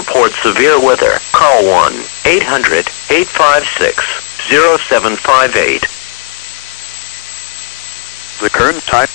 report severe weather, call 1-800-856-0758. The current time.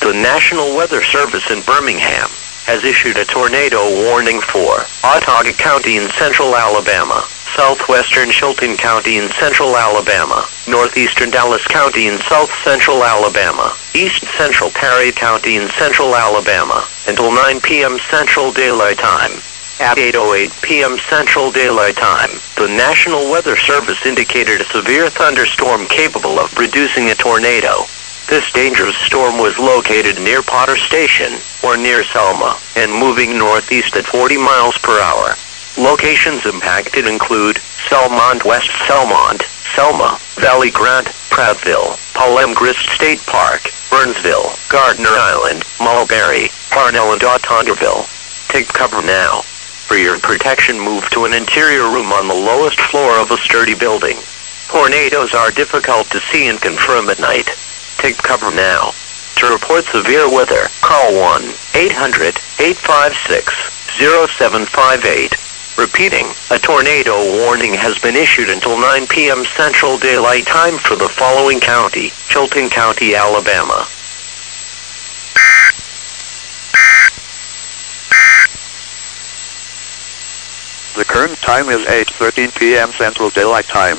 The National Weather Service in Birmingham has issued a tornado warning for Autauga County in central Alabama, southwestern Chilton County in central Alabama, northeastern Dallas County in south central Alabama, east central Perry County in central Alabama, until 9 p.m. Central Daylight Time. At 8:08 p.m. Central Daylight Time, the National Weather Service indicated a severe thunderstorm capable of producing a tornado. This dangerous storm was located near Potter Station, or near Selma, and moving northeast at 40 miles per hour. Locations impacted include Selmont, West Selmont, Selma, Valley Grant, Prattville, Palmgrist State Park, Burnsville, Gardner Island, Mulberry, Parnell, and Ottonderville. Take cover now. For your protection, move to an interior room on the lowest floor of a sturdy building. Tornadoes are difficult to see and confirm at night. Take cover now. To report severe weather, call 1-800-856-0758. Repeating, a tornado warning has been issued until 9 p.m. Central Daylight Time for the following county: Chilton County, Alabama. The current time is 8:13 p.m. Central Daylight Time.